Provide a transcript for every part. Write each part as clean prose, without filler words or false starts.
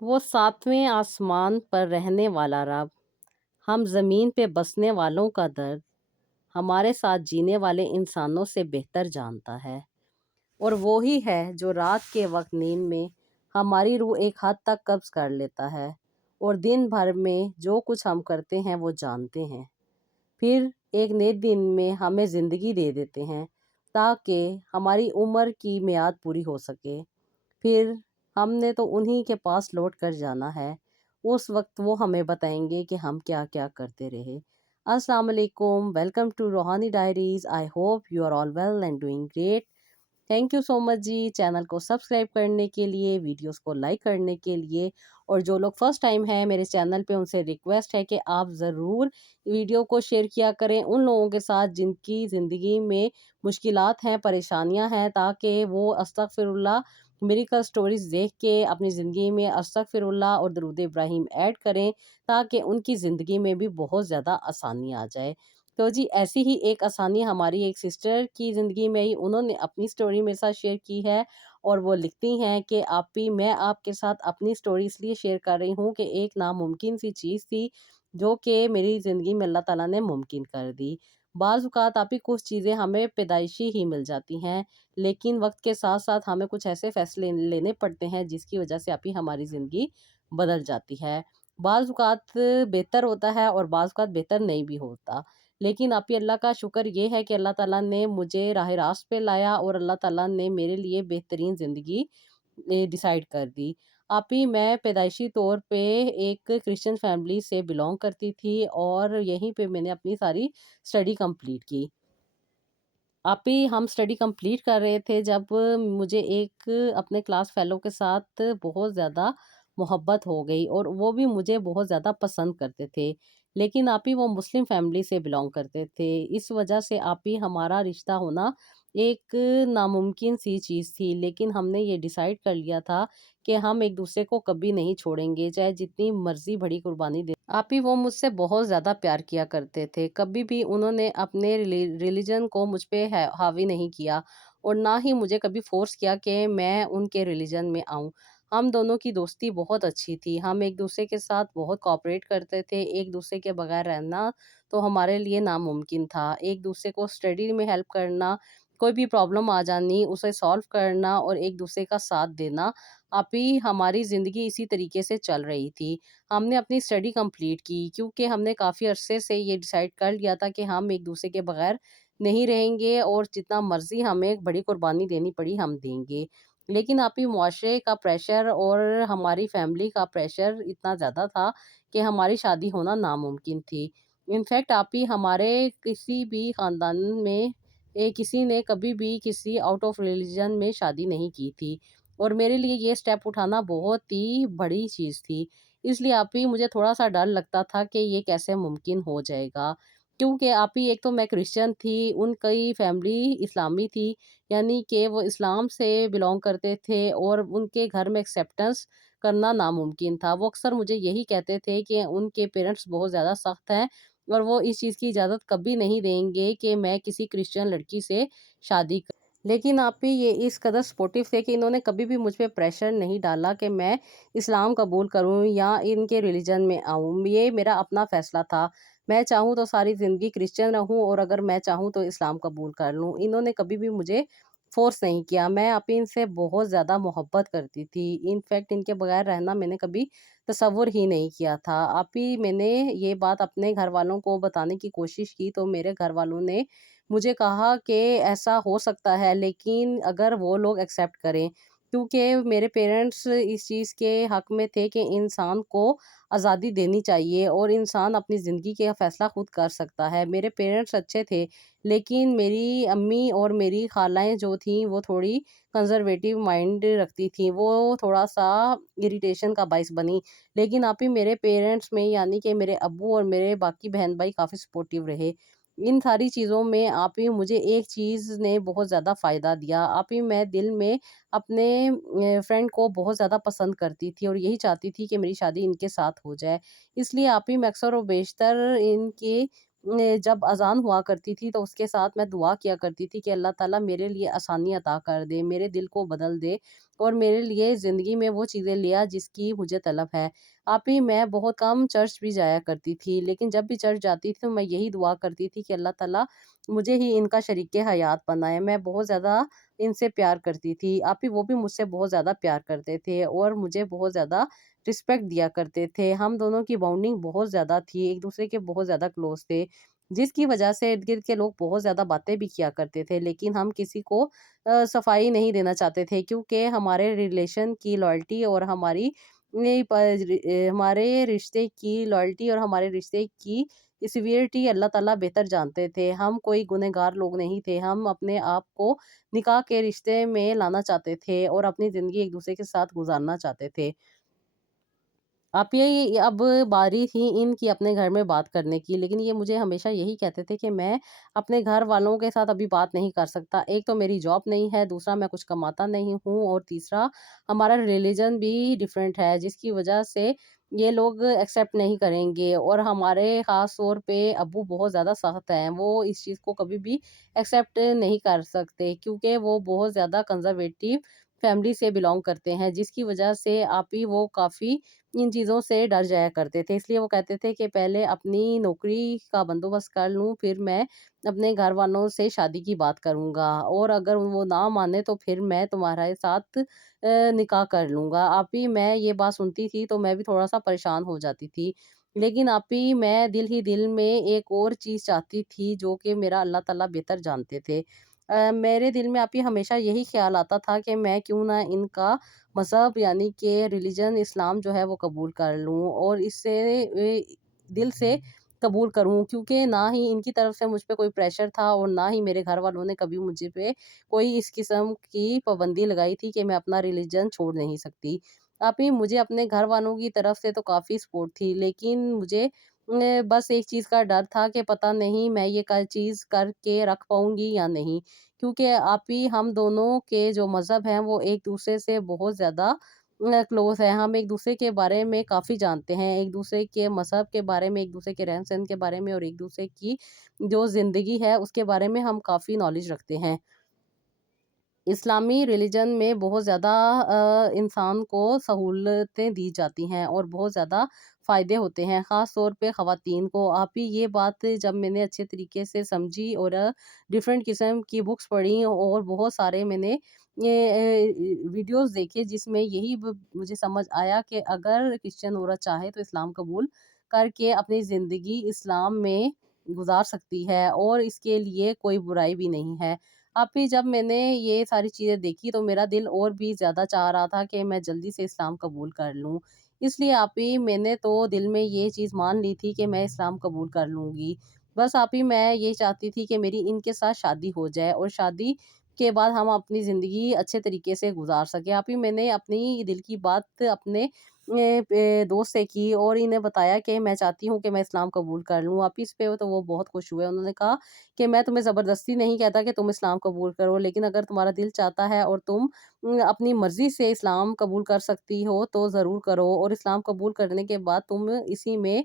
وہ ساتویں آسمان پر رہنے والا رب، ہم زمین پہ بسنے والوں کا درد ہمارے ساتھ جینے والے انسانوں سے بہتر جانتا ہے، اور وہی ہے جو رات کے وقت نیند میں ہماری روح ایک حد تک قبض کر لیتا ہے اور دن بھر میں جو کچھ ہم کرتے ہیں وہ جانتے ہیں، پھر ایک نئے دن میں ہمیں زندگی دے دیتے ہیں تاکہ ہماری عمر کی میعاد پوری ہو سکے۔ پھر ہم نے تو انہی کے پاس لوٹ کر جانا ہے، اس وقت وہ ہمیں بتائیں گے کہ ہم کیا کیا کرتے رہے۔ السلام علیکم، welcome to Roohani diaries. I hope you are all well and doing great. Thank you so much جی، چینل کو سبسکرائب کرنے کے لیے، ویڈیوز کو لائک کرنے کے لیے، اور جو لوگ فرسٹ ٹائم ہیں میرے چینل پہ ان سے ریکویسٹ ہے کہ آپ ضرور ویڈیو کو شیئر کیا کریں ان لوگوں کے ساتھ جن کی زندگی میں مشکلات ہیں، پریشانیاں ہیں، تاکہ وہ استغفر اللہ میریکل سٹوریز دیکھ کے اپنی زندگی میں استغفر اللہ اور درود ابراہیم ایڈ کریں تاکہ ان کی زندگی میں بھی بہت زیادہ آسانی آ جائے۔ تو جی ایسی ہی ایک آسانی ہماری ایک سسٹر کی زندگی میں ہی انہوں نے اپنی سٹوری میرے ساتھ شیئر کی ہے، اور وہ لکھتی ہیں کہ آپی میں آپ کے ساتھ اپنی سٹوری اس لیے شیئر کر رہی ہوں کہ ایک ناممکن سی چیز تھی جو کہ میری زندگی میں اللہ تعالیٰ نے ممکن کر دی۔ بعض اوقات آپی کچھ چیزیں ہمیں پیدائشی ہی مل جاتی ہیں، لیکن وقت کے ساتھ ساتھ ہمیں کچھ ایسے فیصلے لینے پڑتے ہیں جس کی وجہ سے آپی ہماری زندگی بدل جاتی ہے۔ بعض اوقات بہتر ہوتا ہے اور بعض اوقات بہتر نہیں بھی ہوتا، لیکن آپی اللہ کا شکر یہ ہے کہ اللہ تعالیٰ نے مجھے راہ راست پہ لایا اور اللہ تعالیٰ نے میرے لیے بہترین زندگی ڈیسائیڈ کر دی۔ آپی میں پیدائشی طور پہ ایک کرسچن فیملی سے بلونگ کرتی تھی اور یہیں پہ میں نے اپنی ساری اسٹڈی کمپلیٹ کی۔ آپی ہم اسٹڈی کمپلیٹ کر رہے تھے جب مجھے ایک اپنے کلاس فیلو کے ساتھ بہت زیادہ محبت ہو گئی، اور وہ بھی مجھے بہت زیادہ پسند کرتے تھے، لیکن آپی وہ مسلم فیملی سے بلونگ کرتے تھے، اس وجہ سے آپی ہمارا رشتہ ہونا ایک ناممکن سی چیز تھی، لیکن ہم نے یہ ڈیسائیڈ کر لیا تھا کہ ہم ایک دوسرے کو کبھی نہیں چھوڑیں گے، چاہے جتنی مرضی بڑی قربانی دے۔ آپی وہ مجھ سے بہت زیادہ پیار کیا کرتے تھے، کبھی بھی انہوں نے اپنے ریلیجن کو مجھ پہ حاوی نہیں کیا اور نہ ہی مجھے کبھی فورس کیا کہ میں ان کے ریلیجن میں آؤں۔ ہم دونوں کی دوستی بہت اچھی تھی، ہم ایک دوسرے کے ساتھ بہت کوآپریٹ کرتے تھے، ایک دوسرے کے بغیر رہنا تو ہمارے لیے ناممکن تھا، ایک دوسرے کو اسٹڈی میں ہیلپ کرنا، کوئی بھی پرابلم آ جانی اسے سالو کرنا اور ایک دوسرے کا ساتھ دینا۔ آپی ہماری زندگی اسی طریقے سے چل رہی تھی۔ ہم نے اپنی اسٹڈی کمپلیٹ کی کیونکہ ہم نے کافی عرصے سے یہ ڈیسائیڈ کر لیا تھا کہ ہم ایک دوسرے کے بغیر نہیں رہیں گے، اور جتنا مرضی ہمیں بڑی قربانی دینی پڑی ہم دیں گے، لیکن آپی معاشرے کا پریشر اور ہماری فیملی کا پریشر اتنا زیادہ تھا کہ ہماری شادی ہونا ناممکن تھی۔ انفیکٹ آپی ہمارے کسی بھی خاندان میں کسی نے کبھی بھی کسی آؤٹ آف ریلیجن میں شادی نہیں کی تھی، اور میرے لیے یہ سٹیپ اٹھانا بہت ہی بڑی چیز تھی، اس لیے آپی مجھے تھوڑا سا ڈر لگتا تھا کہ یہ کیسے ممکن ہو جائے گا، کیونکہ آپی ایک تو میں کرسچن تھی، ان کی فیملی اسلامی تھی، یعنی کہ وہ اسلام سے بلونگ کرتے تھے اور ان کے گھر میں ایکسیپٹنس کرنا ناممکن تھا۔ وہ اکثر مجھے یہی کہتے تھے کہ ان کے پیرنٹس بہت زیادہ سخت ہیں اور وہ اس چیز کی اجازت کبھی نہیں دیں گے کہ میں کسی کرسچن لڑکی سے شادی کروں، لیکن آپی یہ اس قدر سپورٹیو تھے کہ انہوں نے کبھی بھی مجھ پہ پریشر نہیں ڈالا کہ میں اسلام قبول کروں یا ان کے ریلیجن میں آؤں، یہ میرا اپنا فیصلہ تھا، میں چاہوں تو ساری زندگی کرسچن رہوں اور اگر میں چاہوں تو اسلام قبول کر لوں، انہوں نے کبھی بھی مجھے فورس نہیں کیا۔ میں آپی ان سے بہت زیادہ محبت کرتی تھی، انفیکٹ ان کے بغیر رہنا میں نے کبھی تصور ہی نہیں کیا تھا۔ آپی میں نے یہ بات اپنے گھر والوں کو بتانے کی کوشش کی تو میرے گھر والوں نے مجھے کہا کہ ایسا ہو سکتا ہے لیکن اگر وہ لوگ ایکسیپٹ کریں، کیونکہ میرے پیرنٹس اس چیز کے حق میں تھے کہ انسان کو آزادی دینی چاہیے اور انسان اپنی زندگی کا فیصلہ خود کر سکتا ہے۔ میرے پیرنٹس اچھے تھے، لیکن میری امی اور میری خالائیں جو تھیں وہ تھوڑی کنزرویٹیو مائنڈ رکھتی تھیں، وہ تھوڑا سا اریٹیشن کا باعث بنی، لیکن آپی میرے پیرنٹس میں یعنی کہ میرے ابو اور میرے باقی بہن بھائی کافی سپورٹیو رہے۔ ان ساری چیزوں میں آپی مجھے ایک چیز نے بہت زیادہ فائدہ دیا، آپی میں دل میں اپنے فرینڈ کو بہت زیادہ پسند کرتی تھی اور یہی چاہتی تھی کہ میری شادی ان کے ساتھ ہو جائے، اس لیے آپی میں اکثر و بیشتر ان کی جب اذان ہوا کرتی تھی تو اس کے ساتھ میں دعا کیا کرتی تھی کہ اللہ تعالیٰ میرے لیے آسانی عطا کر دے، میرے دل کو بدل دے اور میرے لیے زندگی میں وہ چیزیں لیا جس کی مجھے طلب ہے۔ آپ ہی میں بہت کم چرچ بھی جایا کرتی تھی، لیکن جب بھی چرچ جاتی تھی تو میں یہی دعا کرتی تھی کہ اللہ تعالیٰ مجھے ہی ان کا شریک حیات بنائے۔ میں بہت زیادہ ان سے پیار کرتی تھی، آپ ہی وہ بھی مجھ سے بہت زیادہ پیار کرتے تھے اور مجھے بہت زیادہ رسپیکٹ دیا کرتے تھے۔ ہم دونوں کی باؤنڈنگ بہت زیادہ تھی، ایک دوسرے کے بہت زیادہ کلوز تھے، جس کی وجہ سے ارد گرد کے لوگ بہت زیادہ باتیں بھی کیا کرتے تھے، لیکن ہم کسی کو صفائی نہیں دینا چاہتے تھے، کیونکہ ہمارے ریلیشن کی لائلٹی اور ہمارے رشتے کی لائلٹی اور ہمارے رشتے کی سیویرٹی اللہ تعالیٰ بہتر جانتے تھے۔ ہم کوئی گنہگار لوگ نہیں تھے، ہم اپنے آپ کو نکاح کے رشتے میں لانا چاہتے تھے اور اپنی زندگی ایک دوسرے کے ساتھ گزارنا چاہتے تھے۔ آپ یہ اب باری تھی ان کی اپنے گھر میں بات کرنے کی، لیکن یہ مجھے ہمیشہ یہی کہتے تھے کہ میں اپنے گھر والوں کے ساتھ ابھی بات نہیں کر سکتا۔ ایک تو میری جاب نہیں ہے، دوسرا میں کچھ کماتا نہیں ہوں، اور تیسرا ہمارا ریلیجن بھی ڈیفرنٹ ہے، جس کی وجہ سے یہ لوگ ایکسیپٹ نہیں کریں گے، اور ہمارے خاص طور پہ ابو بہت زیادہ سخت ہیں، وہ اس چیز کو کبھی بھی ایکسیپٹ نہیں کر سکتے، کیونکہ وہ بہت زیادہ کنزرویٹو فیملی سے بلانگ کرتے ہیں، جس کی وجہ سے آپ ہی وہ کافی ان چیزوں سے ڈر جایا کرتے تھے۔ اس لیے وہ کہتے تھے کہ پہلے اپنی نوکری کا بندوبست کر لوں، پھر میں اپنے گھر والوں سے شادی کی بات کروں گا، اور اگر وہ نہ مانے تو پھر میں تمہارے ساتھ نکاح کر لوں گا۔ آپ ہی میں یہ بات سنتی تھی تو میں بھی تھوڑا سا پریشان ہو جاتی تھی، لیکن آپ ہی میں دل ہی دل میں ایک اور چیز چاہتی تھی جو کہ میرا اللہ تعالیٰ بہتر جانتے تھے۔ میرے دل میں آپ ہی ہمیشہ یہی خیال آتا تھا کہ میں کیوں نہ ان کا مذہب یعنی کہ ریلیجن اسلام جو ہے وہ قبول کر لوں، اور اس سے دل سے قبول کروں، کیونکہ نہ ہی ان کی طرف سے مجھ پہ کوئی پریشر تھا اور نہ ہی میرے گھر والوں نے کبھی مجھے پہ کوئی اس قسم کی پابندی لگائی تھی کہ میں اپنا ریلیجن چھوڑ نہیں سکتی۔ آپ ہی مجھے اپنے گھر والوں کی طرف سے تو کافی سپورٹ تھی، لیکن مجھے بس ایک چیز کا ڈر تھا کہ پتہ نہیں میں یہ چیز کر کے رکھ پاؤں گی یا نہیں، کیونکہ آپ ہی ہم دونوں کے جو مذہب ہیں وہ ایک دوسرے سے بہت زیادہ کلوز ہے، ہم ایک دوسرے کے بارے میں کافی جانتے ہیں، ایک دوسرے کے مذہب کے بارے میں، ایک دوسرے کے رہن سہن کے بارے میں، اور ایک دوسرے کی جو زندگی ہے اس کے بارے میں ہم کافی نالج رکھتے ہیں۔ اسلامی ریلیجن میں بہت زیادہ انسان کو سہولتیں دی جاتی ہیں اور بہت زیادہ فائدے ہوتے ہیں، خاص طور پہ خواتین کو۔ آپ ہی یہ بات جب میں نے اچھے طریقے سے سمجھی اور ڈیفرنٹ قسم کی بکس پڑھی اور بہت سارے میں نے ویڈیوز دیکھے، جس میں یہی مجھے سمجھ آیا کہ اگر کرسچن عورت چاہے تو اسلام قبول کر کے اپنی زندگی اسلام میں گزار سکتی ہے، اور اس کے لیے کوئی برائی بھی نہیں ہے۔ آپ ہی جب میں نے یہ ساری چیزیں دیکھی تو میرا دل اور بھی زیادہ چاہ رہا تھا کہ میں جلدی سے اسلام قبول کر لوں، اس لیے آپ ہی میں نے تو دل میں یہ چیز مان لی تھی کہ میں اسلام قبول کر لوں گی۔ بس آپ ہی میں یہ چاہتی تھی کہ میری ان کے ساتھ شادی ہو جائے، اور شادی کے بعد ہم اپنی زندگی اچھے طریقے سے گزار سکیں۔ آپ ہی میں نے اپنی دل کی بات اپنے دوست سے کی اور انہیں بتایا کہ میں چاہتی ہوں کہ میں اسلام قبول کر لوں۔ آپ ہی اس پہ تو وہ بہت خوش ہوئے، انہوں نے کہا کہ میں تمہیں زبردستی نہیں کہتا کہ تم اسلام قبول کرو، لیکن اگر تمہارا دل چاہتا ہے اور تم اپنی مرضی سے اسلام قبول کر سکتی ہو تو ضرور کرو، اور اسلام قبول کرنے کے بعد تم اسی میں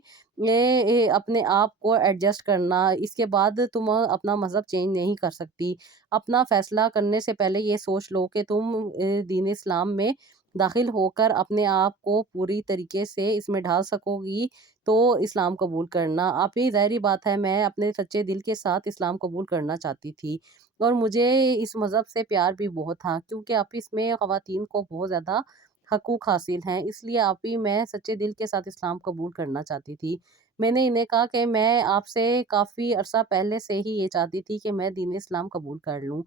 اپنے آپ کو ایڈجسٹ کرنا، اس کے بعد تم اپنا مذہب چینج نہیں کر سکتی۔ اپنا فیصلہ کرنے سے پہلے یہ سوچ لو کہ تم دین اسلام میں داخل ہو کر اپنے آپ کو پوری طریقے سے اس میں ڈھال سکو گی تو اسلام قبول کرنا۔ آپ ہی ظاہری بات ہے میں اپنے سچے دل کے ساتھ اسلام قبول کرنا چاہتی تھی، اور مجھے اس مذہب سے پیار بھی بہت تھا، کیونکہ آپ اس میں خواتین کو بہت زیادہ حقوق حاصل ہیں، اس لیے آپ ہی میں سچے دل کے ساتھ اسلام قبول کرنا چاہتی تھی۔ میں نے انہیں کہا کہ میں آپ سے کافی عرصہ پہلے سے ہی یہ چاہتی تھی کہ میں دین اسلام قبول کر لوں۔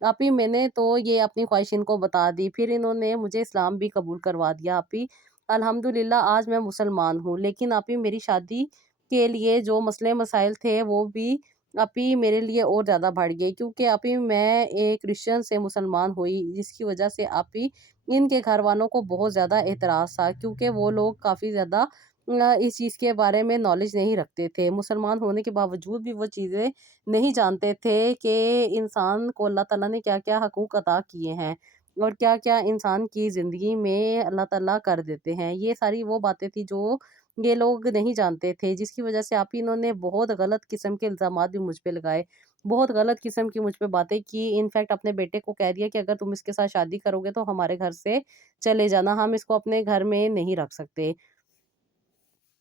آپ ہی میں نے تو یہ اپنی خواہش ان کو بتا دی، پھر انہوں نے مجھے اسلام بھی قبول کروا دیا۔ آپ ہی الحمدللہ آج میں مسلمان ہوں، لیکن آپ ہی میری شادی کے لیے جو مسئلے مسائل تھے وہ بھی آپ ہی میرے لیے اور زیادہ بڑھ گئے، کیونکہ آپ ہی میں ایک کرسچن سے مسلمان ہوئی، جس کی وجہ سے آپ ہی ان کے گھر والوں کو بہت زیادہ اعتراض تھا، کیونکہ وہ لوگ کافی زیادہ اس چیز کے بارے میں نالج نہیں رکھتے تھے، مسلمان ہونے کے باوجود بھی وہ چیزیں نہیں جانتے تھے کہ انسان کو اللہ تعالیٰ نے کیا کیا حقوق عطا کیے ہیں اور کیا کیا انسان کی زندگی میں اللہ تعالیٰ کر دیتے ہیں۔ یہ ساری وہ باتیں تھی جو یہ لوگ نہیں جانتے تھے، جس کی وجہ سے آپ ہی انہوں نے بہت غلط قسم کے الزامات بھی مجھ پہ لگائے، بہت غلط قسم کی مجھ پہ باتیں کی، انفیکٹ اپنے بیٹے کو کہہ دیا کہ اگر تم اس کے ساتھ شادی کرو گے تو ہمارے گھر سے چلے جانا، ہم اس کو اپنے گھر میں نہیں رکھ سکتے۔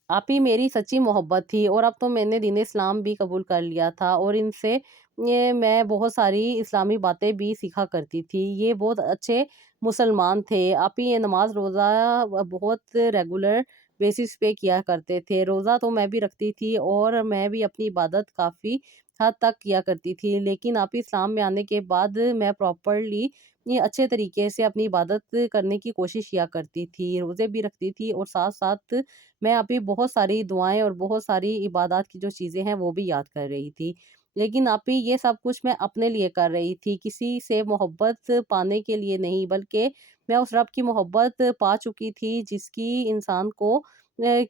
آپ ہی میری سچی محبت تھی، اور اب تو میں نے دین اسلام بھی قبول کر لیا تھا، اور ان سے یہ میں بہت ساری اسلامی باتیں بھی سیکھا کرتی تھی۔ یہ بہت اچھے مسلمان تھے۔ آپ ہی یہ نماز روزہ بہت ریگولر بیسس پہ کیا کرتے تھے۔ روزہ تو میں بھی رکھتی تھی، اور میں بھی اپنی عبادت کافی حد تک کیا کرتی تھی، لیکن آپ ہی اسلام میں آنے کے بعد میں پراپرلی یہ اچھے طریقے سے اپنی عبادت کرنے کی کوشش کیا کرتی تھی، روزے بھی رکھتی تھی، اور ساتھ ساتھ میں ابھی بہت ساری دعائیں اور بہت ساری عبادات کی جو چیزیں ہیں وہ بھی یاد کر رہی تھی۔ لیکن آپی یہ سب کچھ میں اپنے لیے کر رہی تھی، کسی سے محبت پانے کے لیے نہیں، بلکہ میں اس رب کی محبت پا چکی تھی جس کی انسان کو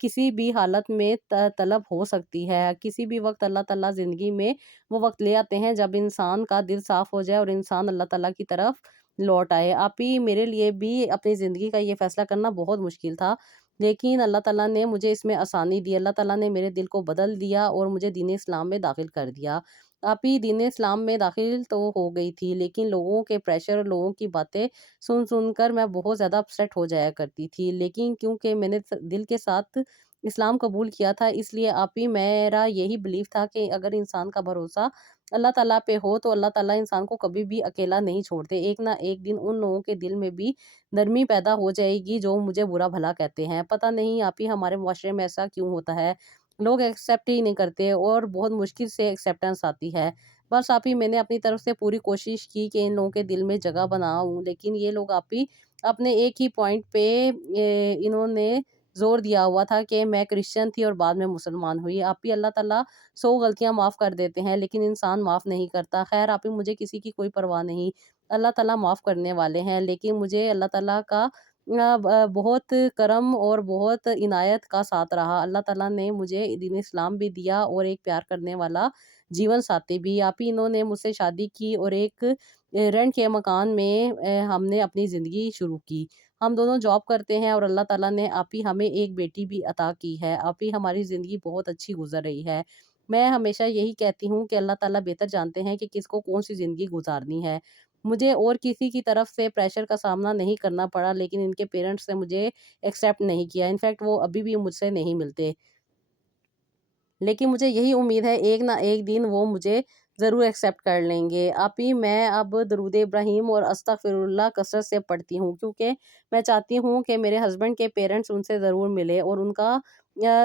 کسی بھی حالت میں طلب ہو سکتی ہے۔ کسی بھی وقت اللہ تعالیٰ زندگی میں وہ وقت لے آتے ہیں جب انسان کا دل صاف ہو جائے اور انسان اللہ تعالیٰ کی طرف لوٹ آئے۔ آپی میرے لیے بھی اپنی زندگی کا یہ فیصلہ کرنا بہت مشکل تھا، لیکن اللہ تعالیٰ نے مجھے اس میں آسانی دی، اللہ تعالیٰ نے میرے دل کو بدل دیا اور مجھے دین اسلام میں داخل کر دیا۔ آپ ہی دین اسلام میں داخل تو ہو گئی تھی، لیکن لوگوں کے پریشر اور لوگوں کی باتیں سن سن کر میں بہت زیادہ اپسیٹ ہو جایا کرتی تھی، لیکن کیونکہ میں نے دل کے ساتھ اسلام قبول کیا تھا، اس لیے آپ ہی میرا یہی بلیف تھا کہ اگر انسان کا بھروسہ اللہ تعالیٰ پہ ہو تو اللہ تعالیٰ انسان کو کبھی بھی اکیلا نہیں چھوڑتے، ایک نہ ایک دن ان لوگوں کے دل میں بھی نرمی پیدا ہو جائے گی جو مجھے برا بھلا کہتے ہیں۔ پتہ نہیں آپ ہی ہمارے معاشرے میں ایسا کیوں ہوتا ہے، لوگ ایکسیپٹ ہی نہیں کرتے، اور بہت مشکل سے ایکسیپٹنس آتی ہے۔ بس آپ ہی میں نے اپنی طرف سے پوری کوشش کی کہ ان لوگوں کے دل میں جگہ بناؤں، لیکن یہ لوگ آپ ہی اپنے ایک ہی پوائنٹ پہ انہوں نے زور دیا ہوا تھا کہ میں کرسچن تھی اور بعد میں مسلمان ہوئی۔ آپ ہی اللہ تعالیٰ 100 غلطیاں معاف کر دیتے ہیں، لیکن انسان معاف نہیں کرتا۔ خیر آپ ہی مجھے کسی کی کوئی پرواہ نہیں، اللہ تعالیٰ معاف کرنے والے ہیں، لیکن مجھے اللہ تعالیٰ کا بہت کرم اور بہت عنایت کا ساتھ رہا۔ اللہ تعالیٰ نے مجھے دین اسلام بھی دیا اور ایک پیار کرنے والا جیون ساتھی بھی۔ آپ ہی انہوں نے مجھ سے شادی کی اور ایک رینٹ کے مکان میں ہم نے اپنی زندگی شروع کی۔ ہم دونوں جاب کرتے ہیں، اور اللہ تعالیٰ نے آپ ہی ہمیں ایک بیٹی بھی عطا کی ہے۔ آپ ہی ہماری زندگی بہت اچھی گزر رہی ہے۔ میں ہمیشہ یہی کہتی ہوں کہ اللہ تعالیٰ بہتر جانتے ہیں کہ کس کو کون سی زندگی گزارنی ہے۔ مجھے اور کسی کی طرف سے پریشر کا سامنا نہیں کرنا پڑا، لیکن ان کے پیرنٹس نے مجھے ایکسیپٹ نہیں کیا، انفیکٹ وہ ابھی بھی مجھ سے نہیں ملتے، لیکن مجھے یہی امید ہے ایک نہ ایک دن وہ مجھے ضرور ایکسیپٹ کر لیں گے۔ آپ ہی میں اب درود ابراہیم اور استغفر اللہ کثرت سے پڑھتی ہوں، کیونکہ میں چاہتی ہوں کہ میرے ہسبینڈ کے پیرنٹس ان سے ضرور ملے اور ان کا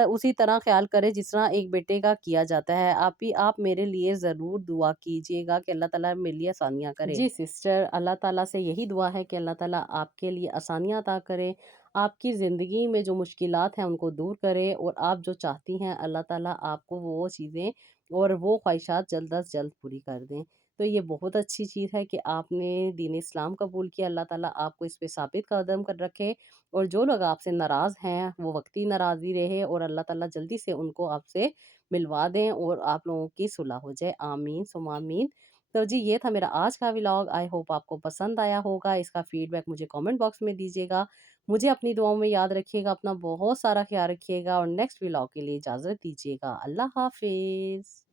اسی طرح خیال کرے جس طرح ایک بیٹے کا کیا جاتا ہے۔ آپ ہی آپ میرے لیے ضرور دعا کیجیے گا کہ اللہ تعالیٰ میرے لیے آسانیاں کرے۔ جی سسٹر، اللہ تعالیٰ سے یہی دعا ہے کہ اللہ تعالیٰ آپ کے لیے آسانیاں عطا کرے، آپ کی زندگی میں جو مشکلات ہیں ان کو دور کرے، اور آپ جو چاہتی ہیں اللہ تعالیٰ آپ کو وہ چیزیں اور وہ خواہشات جلد از جلد پوری کر دیں۔ تو یہ بہت اچھی چیز ہے کہ آپ نے دین اسلام قبول کیا، اللہ تعالیٰ آپ کو اس پہ ثابت قدم کر رکھے، اور جو لوگ آپ سے ناراض ہیں وہ وقتی ناراضی رہے، اور اللہ تعالیٰ جلدی سے ان کو آپ سے ملوا دیں اور آپ لوگوں کی صلح ہو جائے، آمین ثم آمین۔ تو جی یہ تھا میرا آج کا ولاگ، آئی ہوپ آپ کو پسند آیا ہوگا، اس کا فیڈ بیک مجھے کامنٹ باکس میں دیجیے گا، مجھے اپنی دعاؤں میں یاد رکھیے گا، اپنا بہت سارا خیال رکھیے گا، اور نیکسٹ ولاگ کے لیے اجازت دیجیے گا۔ اللہ حافظ۔